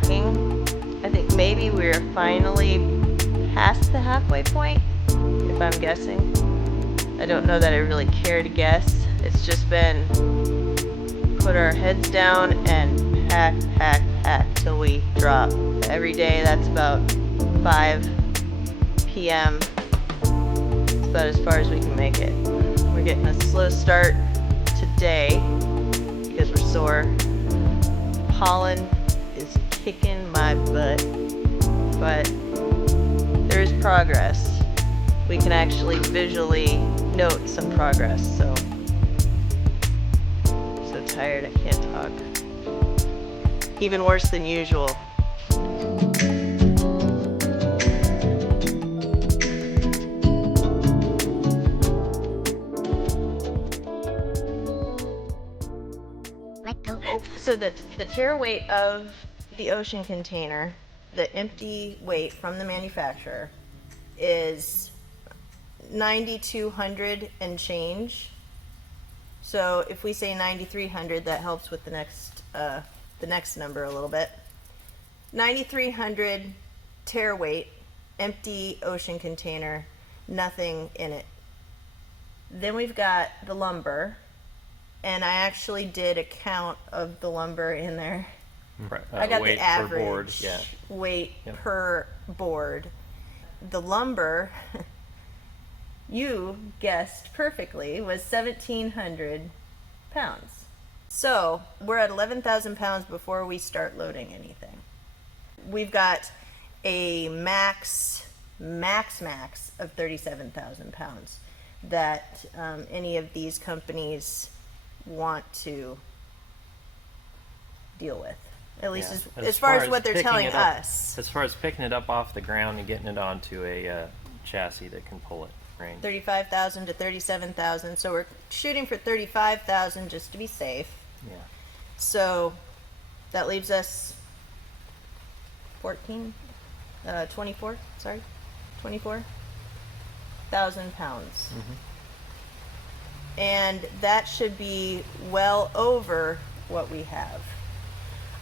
tracking. I think maybe we're finally past the halfway point, if I'm guessing. I don't know that I really care to guess. It's just been put our heads down and pack till we drop. Every day that's about 5 p.m. It's about as far as we can make it. We're getting a slow start today because we're sore. Pollen is kicking my butt, but there is progress. We can actually visually note some progress, so tired I can't talk. Even worse than usual. So the tare weight of the ocean container, the empty weight from the manufacturer, is 9,200 and change. So if we say 9,300, that helps with the next number a little bit. 9,300 tare weight, empty ocean container, nothing in it. Then we've got the lumber, and I actually did a count of the lumber in there. Right. I got weight the average per board. Yeah. weight Yep. per board. The lumber, you guessed perfectly, was 1,700 pounds. So we're at 11,000 pounds before we start loading anything. We've got a max of 37,000 pounds that any of these companies want to deal with. At least as far as what they're telling us. As far as picking it up off the ground and getting it onto a chassis that can pull it. Range. 35,000 to 37,000. So we're shooting for 35,000 just to be safe. Yeah. So that leaves us 24,000 pounds. Mm-hmm. And that should be well over what we have.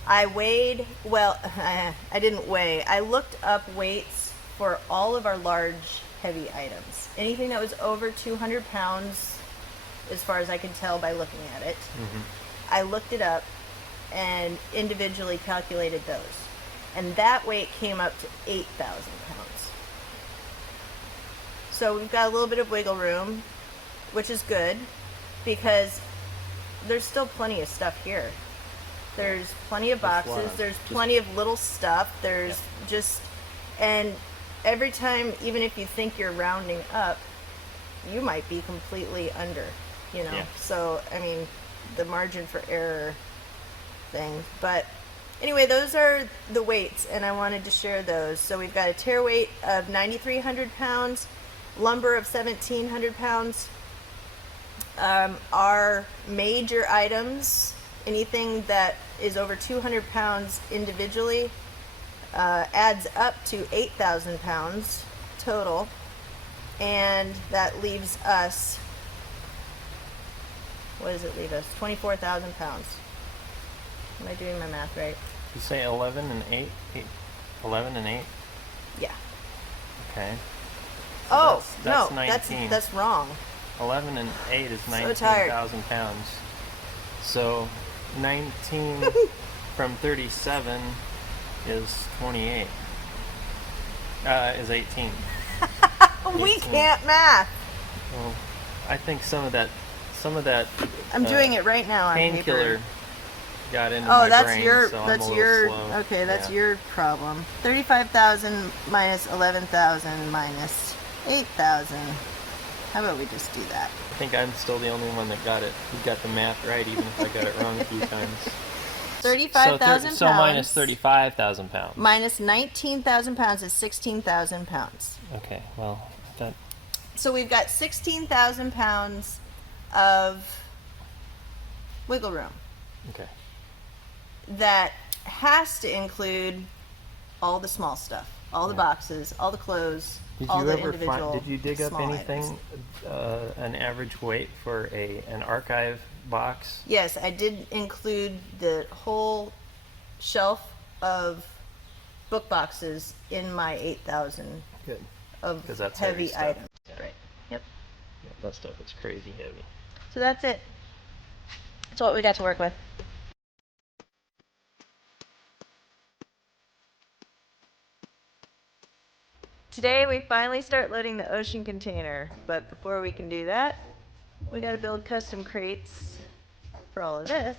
I weighed, I didn't weigh. I looked up weights for all of our large heavy items. Anything that was over 200 pounds, as far as I can tell by looking at it. Mm-hmm. I looked it up and individually calculated those. And that weight came up to 8,000 pounds. So we've got a little bit of wiggle room, which is good because there's still plenty of stuff here. There's plenty of boxes, there's plenty of little stuff, there's and every time, even if you think you're rounding up, you might be completely under, Yeah. So, I mean, the margin for error thing. But anyway, those are the weights, and I wanted to share those. So we've got a tare weight of 9,300 pounds, lumber of 1,700 pounds. Our major items, anything that is over 200 pounds individually, adds up to 8,000 pounds total, and that leaves us, what does it leave us? 24,000 pounds. Am I doing my math right? You say 11 and 8? 11 and 8? Yeah. Okay. So Oh, that's no, 19. that's wrong. 11 and 8 is So 19,000 pounds. So 19 from 37 is 28. Is 18. We 18. can't math. Well, I think some of that I'm doing it right now on painkiller paper. got into my that's brain, your so that's I'm a your little slow. okay, that's Yeah. your problem. 35,000 minus 11,000 minus 8,000. How about we just do that? I think I'm still the only one that got it. Who got the math right, even if I got it wrong a few times. 35,000 pounds. So minus 35,000 pounds. Minus 19,000 pounds is 16,000 pounds. Okay, well, that. So we've got 16,000 pounds of wiggle room. Okay. That has to include all the small stuff, all the boxes, all the clothes, all the individual. Did you dig up small anything, items. an average weight for an archive box? Yes, I did include the whole shelf of book boxes in my 8,000 Good. of 'Cause that's heavy heavy stuff. items. Yeah. Right. Yep. Yeah, that stuff is crazy heavy. So that's it. That's what we got to work with. Today we finally start loading the ocean container, but before we can do that, we got to build custom crates for all of this.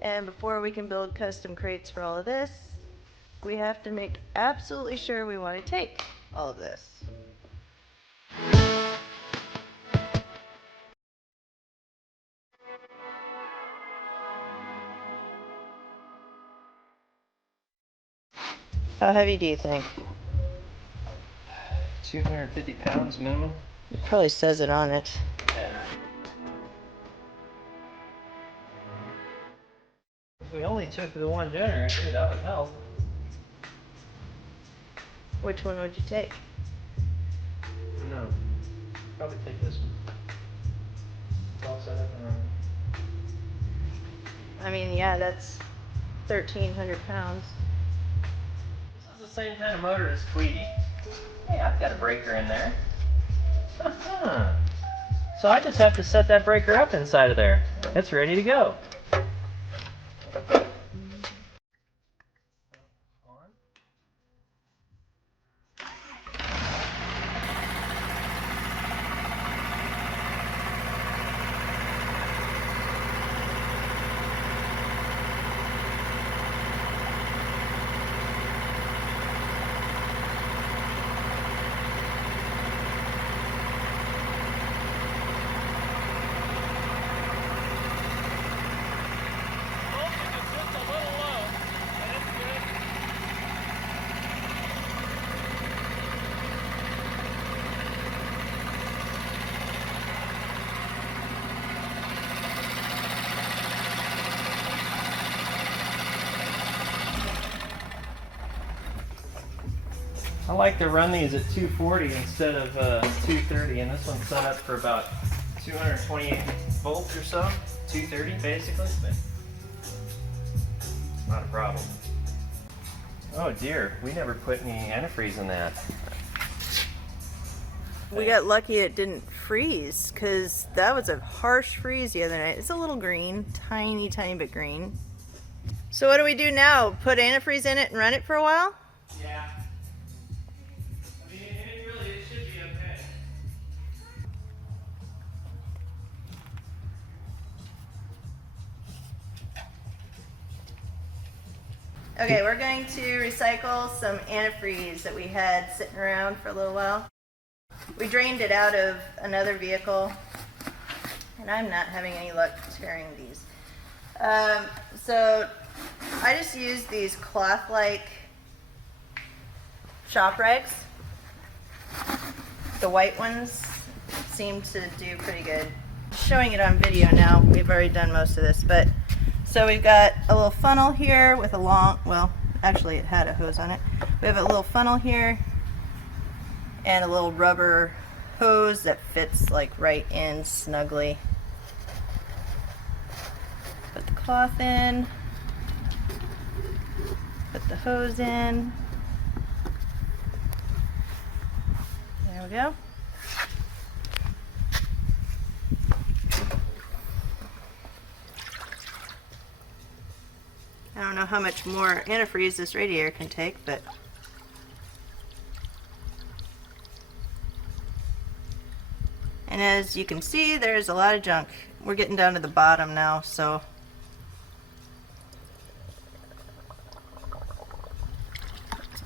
And before we can build custom crates for all of this, we have to make absolutely sure we want to take all of this. How heavy do you think? 250 pounds minimum. It probably says it on it. Yeah. If we only took the one generator, that would help. Which one would you take? No. Probably take this one. It's all set up and running. I mean, yeah, that's 1,300 pounds. This is the same kind of motor as Tweety. Hey, I've got a breaker in there. Uh-huh. So I just have to set that breaker up inside of there. It's ready to go. I like to run these at 240 instead of 230, and this one's set up for about 228 volts or so, 230 basically, but not a problem. Oh dear, we never put any antifreeze in that. We got lucky it didn't freeze, because that was a harsh freeze the other night. It's a little green, tiny bit green. So what do we do now? Put antifreeze in it and run it for a while? Yeah. I mean, it should be okay. Okay, we're going to recycle some antifreeze that we had sitting around for a little while. We drained it out of another vehicle, and I'm not having any luck carrying these. So I just used these cloth-like shop rags. The white ones seem to do pretty good. Showing it on video now, we've already done most of this, but so we've got a little funnel here with a long, well, actually it had a hose on it. We have a little funnel here and a little rubber hose that fits like right in snugly. Put the cloth in, put the hose in. There we go. I don't know how much more antifreeze this radiator can take, but and as you can see, there's a lot of junk. We're getting down to the bottom now, so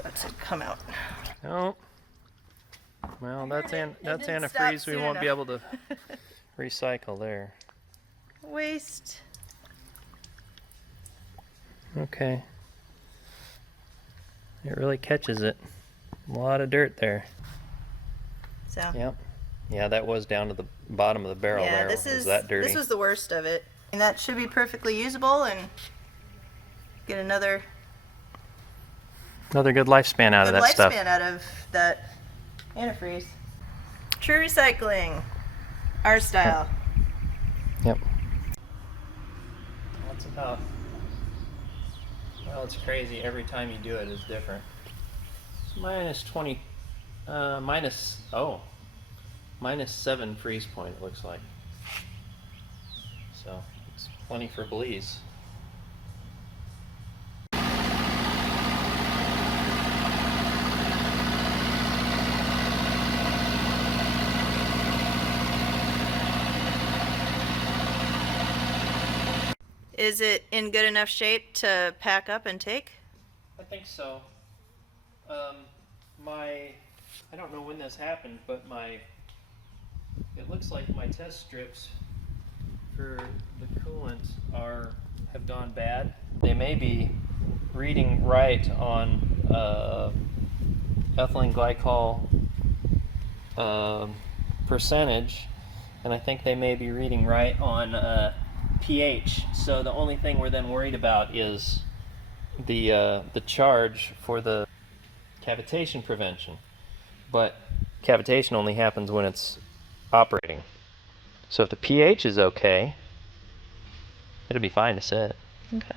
that's it, come out. Oh. Well, that's didn't antifreeze stop we won't soon be able to recycle there. Waste. Okay. It really catches it. A lot of dirt there. So Yep. Yeah, that was down to the bottom of the barrel yeah, there. this Was is that dirty? this was the worst of it, and that should be perfectly usable and get another Another good lifespan out of good that stuff. lifespan out of that antifreeze. True recycling, our style. Yep. That's about Well, it's crazy. Every time you do it is different. It's minus 20, minus 7 freeze point, it looks like. So, it's plenty for Belize. Is it in good enough shape to pack up and take? I think so. I don't know when this happened, but it looks like my test strips for the coolant have gone bad. They may be reading right on ethylene glycol percentage, and I think they may be reading right on pH. So the only thing we're then worried about is the charge for the cavitation prevention. But cavitation only happens when it's operating. So if the pH is okay, it'll be fine to sit. Okay.